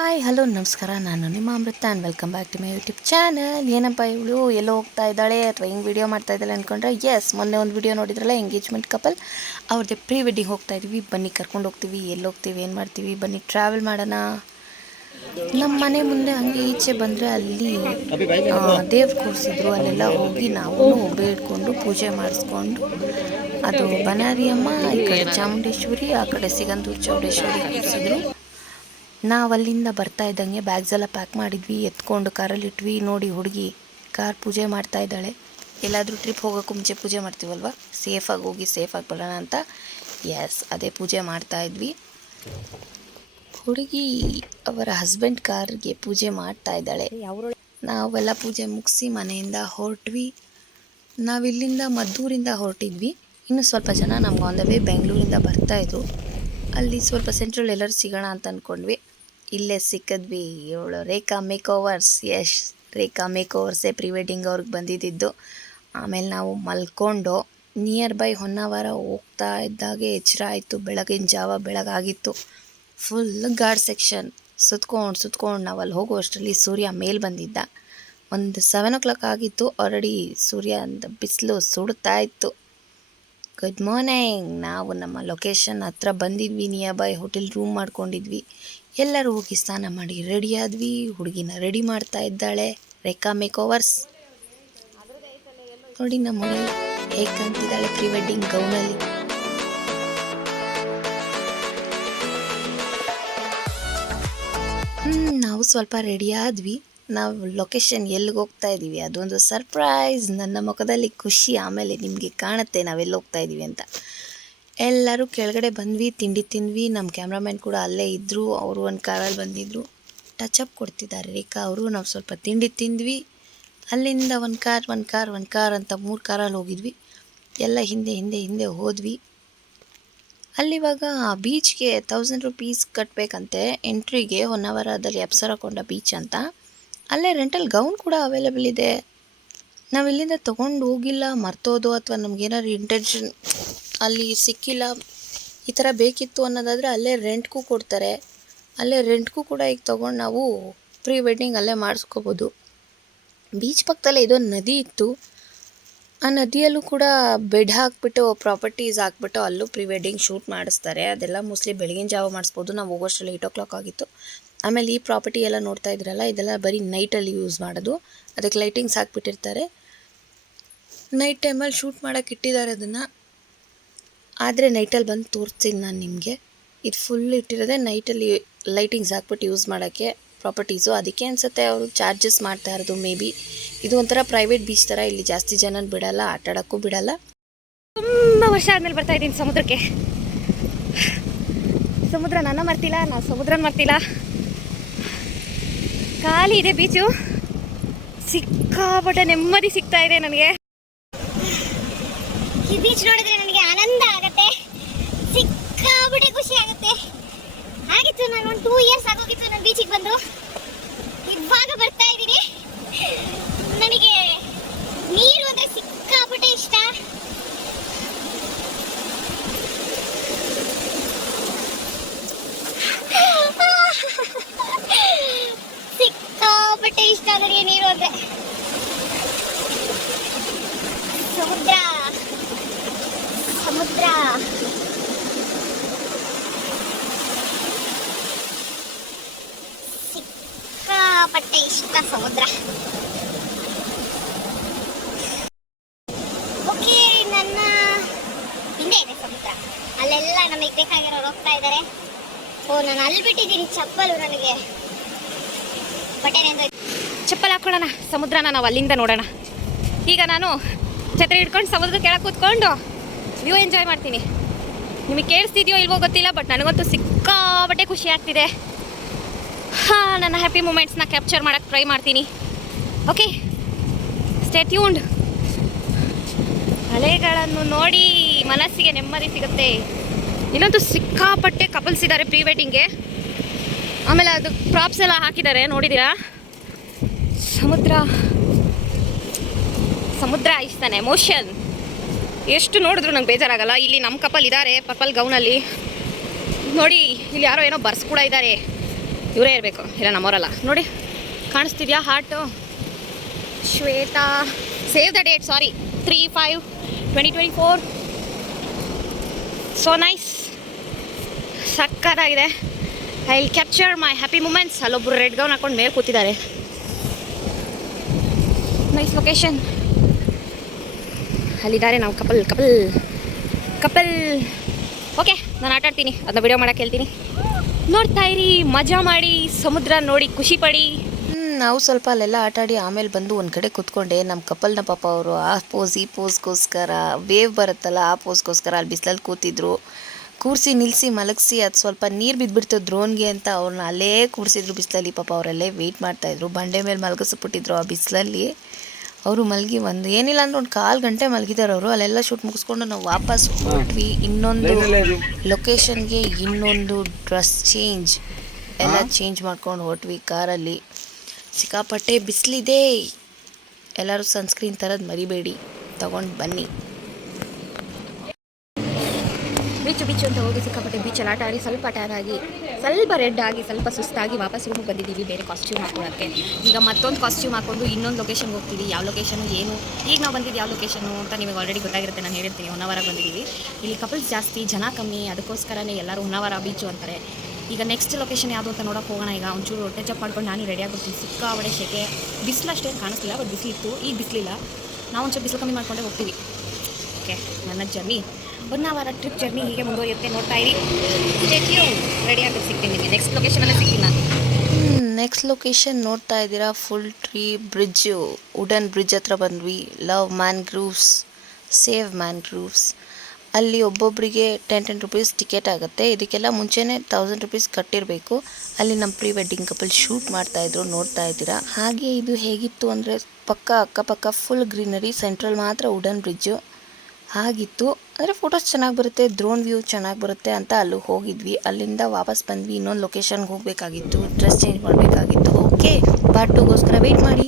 Hi hello ನಮಸ್ಕಾರ. ನಾನು ನಿಮ್ಮ Amrutha and welcome back to my YouTube channel ಏನಪ್ಪ ಇವಳು? ಎಲ್ಲೋ ಹೋಗ್ತಾ ಇದ್ದಾಳೆ ಅಥವಾ ಹಿಂಗೆ ವೀಡಿಯೋ ಮಾಡ್ತಾ ಇದ್ದಾಳೆ ಅಂದ್ಕೊಂಡ್ರೆ ಎಸ್ ಮೊನ್ನೆ ಒಂದು ವಿಡಿಯೋ ನೋಡಿದ್ರಲ್ಲ ಎಂಗೇಜ್ಮೆಂಟ್ ಕಪಲ್ ಅವ್ರದ್ದೆ ಪ್ರೀ ವೆಡ್ಡಿಂಗ್ ಹೋಗ್ತಾ ಇದ್ವಿ. ಬನ್ನಿ, ಕರ್ಕೊಂಡು ಹೋಗ್ತೀವಿ. ಎಲ್ಲಿ ಹೋಗ್ತೀವಿ? ಏನು ಮಾಡ್ತೀವಿ? ಬನ್ನಿ ಟ್ರಾವೆಲ್ ಮಾಡೋಣ. ನಮ್ಮ ಮನೆ ಮುಂದೆ ಹಂಗೆ ಈಚೆ ಬಂದರೆ ಅಲ್ಲಿ ದೇವ್ರು ಕೂರಿಸಿದ್ರು. ಅಲ್ಲೆಲ್ಲ ಹೋಗಿ ನಾವು ಬೇಡ್ಕೊಂಡು ಪೂಜೆ ಮಾಡಿಸ್ಕೊಂಡು ಅದು ಬನಾರಿಯಮ್ಮ, ಈ ಕಡೆ ಚಾಮುಂಡೇಶ್ವರಿ, ಆ ಕಡೆ ಸಿಗಂದೂರು ಚೌಡೇಶ್ವರಿ ಕೂರಿಸಿದ್ರು. ನಾವು ಅಲ್ಲಿಂದ ಬರ್ತಾ ಇದ್ದಂಗೆ ಬ್ಯಾಗ್ಸ್ ಎಲ್ಲ ಪ್ಯಾಕ್ ಮಾಡಿದ್ವಿ, ಎತ್ಕೊಂಡು ಕಾರಲ್ಲಿ ಇಟ್ವಿ, ನೋಡಿ ಹುಡುಗಿ ಕಾರ್ ಪೂಜೆ ಮಾಡ್ತಾ ಇದ್ದಾಳೆ. ಎಲ್ಲಾದರೂ ಟ್ರಿಪ್ ಹೋಗೋಕ್ಕೂ ಮುಂಚೆ ಪೂಜೆ ಮಾಡ್ತೀವಲ್ವ? ಸೇಫಾಗಿ ಹೋಗಿ ಸೇಫಾಗಿ ಬರೋಣ ಅಂತ. ಎಸ್ ಅದೇ ಪೂಜೆ ಮಾಡ್ತಾ ಇದ್ವಿ. ಹುಡುಗಿ ಅವರ ಹಸ್ಬೆಂಡ್ ಕಾರ್ಗೆ ಪೂಜೆ ಮಾಡ್ತಾ ಇದ್ದಾಳೆ. ನಾವೆಲ್ಲ ಪೂಜೆ ಮುಗಿಸಿ ಮನೆಯಿಂದ ಹೊರಟ್ವಿ. ನಾವಿಲ್ಲಿಂದ ಮದ್ದೂರಿಂದ ಹೊರಟಿದ್ವಿ. ಇನ್ನು ಸ್ವಲ್ಪ ಜನ ನಮ್ಗೆ ಆನ್ ದ ವೇ ಬೆಂಗಳೂರಿಂದ ಬರ್ತಾಯಿದ್ರು ಅಲ್ಲಿ ಸ್ವಲ್ಪ ಸೆಂಟ್ರಲ್ ಎಲ್ಲರೂ ಸಿಗೋಣ ಅಂತ ಅಂದ್ಕೊಂಡ್ವಿ ಇಲ್ಲೇ ಸಿಕ್ಕಿದ್ವಿ. ಇವಳು ರೇಖಾ ಮೇಕ್ ಓವರ್ಸ್ ಯಶ್ ರೇಖಾ ಮೇಕ್ ಓವರ್ಸೇ ಪ್ರೀ ವೆಡ್ಡಿಂಗ್ ಅವ್ರಿಗೆ ಬಂದಿದ್ದಿದ್ದು. ಆಮೇಲೆ ನಾವು ಮಲ್ಕೊಂಡು ನಿಯರ್ ಬೈ ಹೊನ್ನಾವರ ಹೋಗ್ತಾ ಇದ್ದಾಗೆ ಎಚ್ಚರ ಆಯಿತು. ಬೆಳಗಿನ ಜಾವ ಬೆಳಗಾಗಿತ್ತು. Full guard section. ಸುತ್ಕೊಂಡು ಸುತ್ಕೊಂಡು ನಾವು ಅಲ್ಲಿ ಹೋಗೋ ಅಷ್ಟರಲ್ಲಿ ಸೂರ್ಯ ಮೇಲೆ ಬಂದಿದ್ದ. ಒಂದು ಸೆವೆನ್ ಓ ಕ್ಲಾಕ್ ಆಗಿತ್ತು. ಆಲ್ರೆಡಿ ಸೂರ್ಯ ಅಂತ ಬಿಸಿಲು ಸುಡ್ತಾ ಇತ್ತು. Good morning. ನಾವು ನಮ್ಮ ಲೊಕೇಶನ್ ಹತ್ರ ಬಂದಿದ್ವಿ. ನಿಯರ್ ಬೈ ಹೋಟೆಲ್ ರೂಮ್ ಮಾಡ್ಕೊಂಡಿದ್ವಿ. ಎಲ್ಲರೂ ಹೋಗಿ ಸ್ನಾನ ಮಾಡಿ ರೆಡಿಯಾದ್ವಿ ಹುಡುಗಿನ ರೆಡಿ ಮಾಡ್ತಾ ಇದ್ದಾಳೆ. ರೇಖಾ ಮೇಕ್ ಓವರ್ಸ್ ನೋಡಿ ನಮ್ಮ ಕಾಣ್ತಿದ್ದಾಳೆ ಪ್ರೀ ವೆಡ್ಡಿಂಗ್ ಗೌನಲ್ಲಿ ಹ್ಞೂ ನಾವು ಸ್ವಲ್ಪ ರೆಡಿ ಆದ್ವಿ. ನಾವು ಲೊಕೇಶನ್ ಎಲ್ಲಿಗೆ ಹೋಗ್ತಾ ಇದ್ದೀವಿ ಅದೊಂದು ಸರ್ಪ್ರೈಸ್ ನನ್ನ ಮುಖದಲ್ಲಿ ಖುಷಿ ಆಮೇಲೆ ನಿಮಗೆ ಕಾಣುತ್ತೆ ನಾವೆಲ್ಲಿ ಹೋಗ್ತಾ ಇದ್ದೀವಿ ಅಂತ. ಎಲ್ಲರೂ ಕೆಳಗಡೆ ಬಂದ್ವಿ, ತಿಂಡಿ ತಿಂದ್ವಿ. ನಮ್ಮ ಕ್ಯಾಮ್ರಾಮ್ಯಾನ್ ಕೂಡ ಅಲ್ಲೇ ಇದ್ದರು ಅವರು ಒಂದು ಕಾರಲ್ಲಿ ಬಂದಿದ್ದರು ಟಚ್ ಅಪ್ ಕೊಡ್ತಿದ್ದಾರೆ ರೇಖಾ ಅವರು. ನಾವು ಸ್ವಲ್ಪ ತಿಂಡಿ ತಿಂದ್ವಿ. ಅಲ್ಲಿಂದ ಒಂದು ಕಾರ್ ಒಂದು ಕಾರ್ ಒಂದು ಕಾರ್ ಅಂತ ಮೂರು ಕಾರಲ್ಲಿ ಹೋಗಿದ್ವಿ. ಎಲ್ಲ ಹಿಂದೆ ಹಿಂದೆ ಹಿಂದೆ ಹೋದ್ವಿ. ಅಲ್ಲಿವಾಗ ಬೀಚ್ಗೆ ತೌಸಂಡ್ ರುಪೀಸ್ ಕಟ್ಟಬೇಕಂತೆ ಎಂಟ್ರಿಗೆ ಹೊನ್ನಾವರದಲ್ಲಿ ಅಪ್ಸರಕೊಂಡ ಬೀಚ್ ಅಂತ. ಅಲ್ಲೇ ರೆಂಟಲ್ ಗೌನ್ ಕೂಡ ಅವೈಲೇಬಲ್ ಇದೆ. ನಾವು ಇಲ್ಲಿಂದ ತೊಗೊಂಡು ಹೋಗಿಲ್ಲ, ಮರ್ತೋದು ಅಥವಾ ನಮಗೇನಾದ್ರು ಇಂಟೆನ್ಷನ್ ಅಲ್ಲಿ ಸಿಕ್ಕಿಲ್ಲ. ಈ ಥರ ಬೇಕಿತ್ತು ಅನ್ನೋದಾದರೆ ಅಲ್ಲೇ ರೆಂಟ್ಗೂ ಕೊಡ್ತಾರೆ. ಅಲ್ಲೇ ರೆಂಟ್ಗೂ ಕೂಡ ಈಗ ತೊಗೊಂಡು ನಾವು ಪ್ರೀ ವೆಡ್ಡಿಂಗ್ ಅಲ್ಲೇ ಮಾಡಿಸ್ಕೋಬೋದು. ಬೀಚ್ ಪಕ್ಕದಲ್ಲೇ ಇದೊಂದು ನದಿ ಇತ್ತು. ಆ ನದಿಯಲ್ಲೂ ಕೂಡ ಬೆಡ್ ಹಾಕ್ಬಿಟ್ಟು ಪ್ರಾಪರ್ಟೀಸ್ ಹಾಕ್ಬಿಟ್ಟು ಅಲ್ಲೂ ಪ್ರೀ ವೆಡ್ಡಿಂಗ್ ಶೂಟ್ ಮಾಡಿಸ್ತಾರೆ. ಅದೆಲ್ಲ ಮೋಸ್ಟ್ಲಿ ಬೆಳಗಿನ ಜಾವ ಮಾಡಿಸ್ಬೋದು. ನಾವು ಹೋಗೋಷ್ಟರಲ್ಲಿ ಏಯ್ಟ್ ಓ ಕ್ಲಾಕ್ ಆಗಿತ್ತು. ಆಮೇಲೆ ಈ ಪ್ರಾಪರ್ಟಿ ಎಲ್ಲ ನೋಡ್ತಾ ಇದ್ರಲ್ಲ, ಇದೆಲ್ಲ ಬರೀ ನೈಟಲ್ಲಿ ಯೂಸ್ ಮಾಡೋದು. ಅದಕ್ಕೆ ಲೈಟಿಂಗ್ಸ್ ಹಾಕ್ಬಿಟ್ಟಿರ್ತಾರೆ. ನೈಟ್ ಟೈಮಲ್ಲಿ ಶೂಟ್ ಮಾಡೋಕ್ಕೆ ಇಟ್ಟಿದ್ದಾರೆ ಅದನ್ನು. ಆದರೆ ನೈಟಲ್ಲಿ ಬಂದು ತೋರಿಸ್ತೀನಿ ನಾನು ನಿಮಗೆ. ಇದು ಫುಲ್ ಇಟ್ಟಿರೋದೇ ನೈಟಲ್ಲಿ ಲೈಟಿಂಗ್ಸ್ ಹಾಕ್ಬಿಟ್ಟು ಯೂಸ್ ಮಾಡೋಕ್ಕೆ ಪ್ರಾಪರ್ಟೀಸು ಅದಕ್ಕೆ ಅನಿಸುತ್ತೆ ಅವರು ಚಾರ್ಜಸ್ ಮಾಡ್ತಾ ಇರೋದು ಮೇ ಬಿ ಇದು ಒಂಥರ ಪ್ರೈವೇಟ್ ಬೀಚ್ ಥರ ಇಲ್ಲಿ ಜಾಸ್ತಿ ಜನ ಬಿಡಲ್ಲ ಆಟ ಆಡೋಕ್ಕೂ ಬಿಡಲ್ಲ. ತುಂಬ ವರ್ಷ ಆದಮೇಲೆ ಬರ್ತಾ ಇದ್ದೀನಿ ಸಮುದ್ರಕ್ಕೆ. ಸಮುದ್ರ ನನ್ನ ಮರ್ತಿಲ್ಲ ನಾನು ಸಮುದ್ರನ ಮರ್ತಿಲ್ಲ. ಖಾಲಿ ಇದೆ ಬೀಚು ಸಿಕ್ಕಾಪಟ್ಟೆ ನೆಮ್ಮದಿ ಸಿಗ್ತಾ ಇದೆ ನನಗೆ. ಈ ಬೀಚ್ ನೋಡಿದ್ರೆ ನನಗೆ ಆನಂದ ಆಗತ್ತೆ ಸಿಕ್ಕಾಬಿಟ್ಟೆ ಖುಷಿ ಆಗುತ್ತೆ ಆಗಿತ್ತು ನಾನು ಒಂದು ಟೂ ಇಯರ್ಸ್ ಆಗೋಗಿತ್ತು ನಾನು ಬೀಚಿಗೆ ಬಂದು ಇವಾಗ ಬರ್ತಾ ಇದ್ದೀನಿ ನನಗೆ ನೀರು ಅಂದ್ರೆ ಸಿಕ್ಕಾಬಿಟ್ಟೆ ಇಷ್ಟ ಸಿಕ್ಕಾಪಟ್ಟೆ ಇಷ್ಟ ನನಗೆ ನೀರು ಅಂದ್ರೆ. ಸಮುದ್ರ. ಸಮುದ್ರ. ಸಿಕ್ಕಾಪಟ್ಟೆ ಇಷ್ಟ ಸಮುದ್ರ. ಓಕೆ, ನನ್ನ ಹಿಂದೆ ಇದೆ ಸಮುದ್ರ. ಅಲ್ಲೆಲ್ಲ ನಮಗೆ ಬೇಕಾಗಿರೋರು ಹೋಗ್ತಾ ಇದ್ದಾರೆ. ಓ, ನಾನು ಅಲ್ಲಿ ಬಿಟ್ಟಿದ್ದೀನಿ, ಚಪ್ಪಲು ನನಗೆ. ಬಟ್ಟೆ ಚಪ್ಪಲ್ ಹಾಕೊಳ್ಳೋಣ. ಸಮುದ್ರನ ನಾವು ಅಲ್ಲಿಂದ ನೋಡೋಣ. ಈಗ ನಾನು ಛತ್ರಿ ಹಿಡ್ಕೊಂಡು ಸಮುದ್ರ ಕೆಳಗೆ ಕೂತ್ಕೊಂಡು ವ್ಯೂ ಎಂಜಾಯ್ ಮಾಡ್ತೀನಿ. ನಿಮಗೆ ಕೇಳಿಸ್ತಿದೆಯೋ ಇಲ್ವೋ ಗೊತ್ತಿಲ್ಲ ಬಟ್ ನನಗಂತೂ ಸಿಕ್ಕಾಪಟ್ಟೆ ಖುಷಿ ಆಗ್ತಿದೆ. ಹಾಂ, ನನ್ನ ಹ್ಯಾಪಿ ಮೂಮೆಂಟ್ಸ್ನ ಕ್ಯಾಪ್ಚರ್ ಮಾಡೋಕ್ಕೆ ಟ್ರೈ ಮಾಡ್ತೀನಿ. ಓಕೆ ಸ್ಟೇ ಟ್ಯೂನ್ಡ್ ಅಲೆಗಳನ್ನು ನೋಡಿ ಮನಸ್ಸಿಗೆ ನೆಮ್ಮದಿ ಸಿಗುತ್ತೆ. ಇಲ್ಲಂತೂ ಸಿಕ್ಕಾಪಟ್ಟೆ ಕಪಲ್ಸ್ ಇದ್ದಾರೆ ಪ್ರೀ ವೆಡ್ಡಿಂಗ್ಗೆ ಆಮೇಲೆ ಅದು ಪ್ರಾಪ್ಸ್ ಎಲ್ಲ ಹಾಕಿದ್ದಾರೆ ನೋಡಿದ್ದೀರಾ ಸಮುದ್ರ. ಸಮುದ್ರ ಇಷ್ಟಾನೆ ಎಮೋಷನ್ ಎಷ್ಟು ನೋಡಿದ್ರು ನಂಗೆ ಬೇಜಾರಾಗಲ್ಲ. ಇಲ್ಲಿ ನಮ್ಮ ಕಪಲ್ ಇದ್ದಾರೆ ಪರ್ಪಲ್ ಗೌನಲ್ಲಿ ನೋಡಿ, ಇಲ್ಲಿ ಯಾರೋ ಏನೋ ಬರ್ಸ್ ಕೂಡ ಇದ್ದಾರೆ ಇವರೇ ಇರಬೇಕು, ಇಲ್ಲ ನಮ್ಮವರಲ್ಲ. ನೋಡಿ, ಕಾಣಿಸ್ತಿದ್ಯಾ heart Shweta. Save the date sorry three five twenty twenty four so nice ಸಕ್ಕತ್ತಾಗಿದೆ. I capture my happy moments ಅಲ್ಲೊಬ್ಬರು red gown ಹಾಕೊಂಡು ಮೇಲೆ ಕೂತಿದ್ದಾರೆ. ನೈಸ್ ಲೊಕೇಶನ್ ಅಲ್ಲಿದ್ದಾರೆ ನಾವು ಕಪಲ್ ಕಪಲ್ ಕಪಲ್ ಓಕೆ ನಾನು ಆಟ ಆಡ್ತೀನಿ. ಅದನ್ನ ವಿಡಿಯೋ ಮಾಡಕ್ಕೆ ಹೇಳ್ತೀನಿ. ನೋಡ್ತಾ ಇರಿ, ಮಜಾ ಮಾಡಿ, ಸಮುದ್ರ ನೋಡಿ, ಖುಷಿ ಪಡಿ. ನಾವು ಸ್ವಲ್ಪ ಅಲ್ಲೆಲ್ಲ ಆಟಾಡಿ ಆಮೇಲೆ ಬಂದು ಒಂದು ಕಡೆ ಕೂತ್ಕೊಂಡೆ. ನಮ್ಮ ಕಪಲ್ನ ಪಾಪ ಅವರು ಆ ಪೋಸ್ ಈ ಪೋಸ್ಗೋಸ್ಕರ ವೇವ್ ಬರುತ್ತಲ್ಲ, ಆ ಪೋಸ್ಗೋಸ್ಕರ ಅಲ್ಲಿ ಬಿಸಿಲಲ್ಲಿ ಕೂತಿದ್ರು. ಕೂರಿಸಿ ನಿಲ್ಲಿಸಿ ಮಲಗಿಸಿ, ಅದು ಸ್ವಲ್ಪ ನೀರು ಬಿದ್ದುಬಿಡ್ತು ಡ್ರೋನ್ಗೆ ಅಂತ ಅವ್ರನ್ನ ಅಲ್ಲೇ ಕೂರಿಸಿದ್ರು ಬಿಸಿಲಲ್ಲಿ. ಪಾಪ ಅವರಲ್ಲೇ ವೆಯ್ಟ್ ಮಾಡ್ತಾಯಿದ್ರು ಬಂಡೆ ಮೇಲೆ ಮಲಗಿಸ್ಬಿಟ್ಟಿದ್ರು ಆ ಬಿಸಿಲಲ್ಲಿ. ಅವರು ಮಲಗಿ ಒಂದು ಏನಿಲ್ಲ ಅಂದ್ರೆ ಒಂದು ಕಾಲು ಗಂಟೆ ಮಲಗಿದ್ದಾರೆ ಅವರು. ಅಲ್ಲೆಲ್ಲ ಶೂಟ್ ಮುಗಿಸ್ಕೊಂಡು ನಾವು ವಾಪಸ್ ಹೊರಟ್ವಿ ಇನ್ನೊಂದು ಲೊಕೇಶನ್ಗೆ ಇನ್ನೊಂದು ಡ್ರೆಸ್ ಚೇಂಜ್ ಎಲ್ಲ ಚೇಂಜ್ ಮಾಡ್ಕೊಂಡು ಹೊರಟ್ವಿ ಕಾರಲ್ಲಿ ಸಿಕ್ಕಾಪಟ್ಟೆ ಬಿಸಿಲಿದೆ. ಎಲ್ಲರೂ ಸನ್ಸ್ಕ್ರೀನ್ ತರೋದು ಮರಿಬೇಡಿ. ತಗೊಂಡು ಬನ್ನಿ. ಬೀಚು ಬೀಚು ಅಂತ ಹೋಗಿ ಸಿಕ್ಕಾಪಟ್ಟೆ ಬೀಚಲ್ಲಿ ಆಟ ಆಡಿ ಸ್ವಲ್ಪ ಟೈರ್ ಆಗಿ, ಸ್ವಲ್ಪ ರೆಡ್ ಆಗಿ, ಸ್ವಲ್ಪ ಸುಸ್ತಾಗಿ ವಾಪಸ್ ರೂಮಿಗೆ ಬಂದಿದ್ದೀವಿ. ಬೇರೆ ಕಾಸ್ಟ್ಯೂಮ್ ಹಾಕೊಳ್ಳೋಕ್ಕೆ ಈಗ ಮತ್ತೊಂದು ಕಾಸ್ಟ್ಯೂಮ್ ಹಾಕೊಂಡು ಇನ್ನೊಂದು ಲೊಕೇಶನ್ಗೆ ಹೋಗ್ತೀವಿ. ಯಾವ ಲೊಕೇಶನ್ ಏನು? ಈಗ ನಾವು ಬಂದಿದ್ದು ಯಾವ ಲೊಕೇಶನು ಅಂತ ನಿಮಗೆ ಆಲ್ರೆಡಿ ಗೊತ್ತಾಗಿರುತ್ತೆ. ನಾನು ಹೇಳಿರ್ತೀನಿ. ಹೊನ್ನವರ ಬಂದಿದ್ದೀವಿ. ಇಲ್ಲಿ ಕಪಲ್ಸ್ ಜಾಸ್ತಿ, ಜನ ಕಮ್ಮಿ, ಅದಕ್ಕೋಸ್ಕರನೇ ಎಲ್ಲರೂ ಹೊನ್ನಾವರ ಬೀಚು ಅಂತಾರೆ. ಈಗ ನೆಕ್ಸ್ಟ್ ಲೊಕೇಶನ್ ಯಾವುದು ಅಂತ ನೋಡೋಕೆ ಹೋಗೋಣ. ಈಗ ಒಂಚೂರು ಹೊಟ್ಟೆ ಚಪ್ ಮಾಡ್ಕೊಂಡು ನಾನು ರೆಡಿ ಆಗ್ಬಿಡ್ತೀನಿ. ಸಿಕ್ಕಾಬಡೆ ಶೆಕೆ. ಬಿಸಿಲು ಅಷ್ಟೇನು ಕಾಣಿಸ್ತಿಲ್ಲ ಬಟ್ ಬಿಸಿಲಿತ್ತು. ಈಗ ಬಿಸಿಲಿಲ್ಲ. ನಾವು ಒಂಚೂರು ಬಿಸಿಲು ಕಮ್ಮಿ ಮಾಡ್ಕೊಂಡೇ ಹೋಗ್ತೀವಿ. ಓಕೆ ನನ್ನ ಜರ್ನಿ. ಒನ್ ಟ್ರಿಪ್ ಜರ್ನಿ ಹೀಗೆ ಮುಂದುವರಿಯುತ್ತೆ ನೋಡ್ತಾ ಇರಿ. ಸ್ಟೇಟ್ಯೂ ರೆಡಿ ಆಗಿ ಸಿಗ್ತೀನಿ ನಿಮಗೆ. ನೆಕ್ಸ್ಟ್ ಲೊಕೇಶನಲ್ಲೇ ಸಿಗ್ತೀನಿ ನಾನು. ನೆಕ್ಸ್ಟ್ ಲೊಕೇಶನ್ ನೋಡ್ತಾ ಇದ್ದೀರಾ? Full tree bridge wooden bridge ಹತ್ರ ಬಂದ್ವಿ. Love mangroves save mangroves ಅಲ್ಲಿ ಒಬ್ಬೊಬ್ಬರಿಗೆ ಟೆನ್ ಟೆನ್ ರುಪೀಸ್ ಟಿಕೆಟ್ ಆಗುತ್ತೆ. ಇದಕ್ಕೆಲ್ಲ ಮುಂಚೆನೇ ತೌಸಂಡ್ ರುಪೀಸ್ ಕಟ್ಟಿರಬೇಕು. ಅಲ್ಲಿ ನಮ್ಮ ಪ್ರೀ ವೆಡ್ಡಿಂಗ್ ಕಪಲ್ ಶೂಟ್ ಮಾಡ್ತಾಯಿದ್ರು ನೋಡ್ತಾ ಇದ್ದೀರಾ? ಹಾಗೆ ಇದು ಹೇಗಿತ್ತು ಅಂದರೆ ಪಕ್ಕ, ಅಕ್ಕಪಕ್ಕ ಫುಲ್ ಗ್ರೀನರಿ ಸೆಂಟ್ರಲ್ ಮಾತ್ರ ವುಡನ್ ಬ್ರಿಡ್ಜು ಹಾಗಿತ್ತು. ಅಂದರೆ ಫೋಟೋಸ್ ಚೆನ್ನಾಗಿ ಬರುತ್ತೆ ಡ್ರೋನ್ ವ್ಯೂ ಚೆನ್ನಾಗಿ ಬರುತ್ತೆ ಅಂತ ಅಲ್ಲಿ ಹೋಗಿದ್ವಿ. ಅಲ್ಲಿಂದ ವಾಪಸ್ ಬಂದ್ವಿ, ಇನ್ನೊಂದು ಲೊಕೇಶನ್ಗೆ ಹೋಗಬೇಕಾಗಿತ್ತು ಡ್ರೆಸ್ ಚೇಂಜ್ ಮಾಡಬೇಕಾಗಿತ್ತು. ಓಕೆ ಪಾರ್ಟ್ ಟೂಗೋಸ್ಕರ ವೆಯ್ಟ್ ಮಾಡಿ.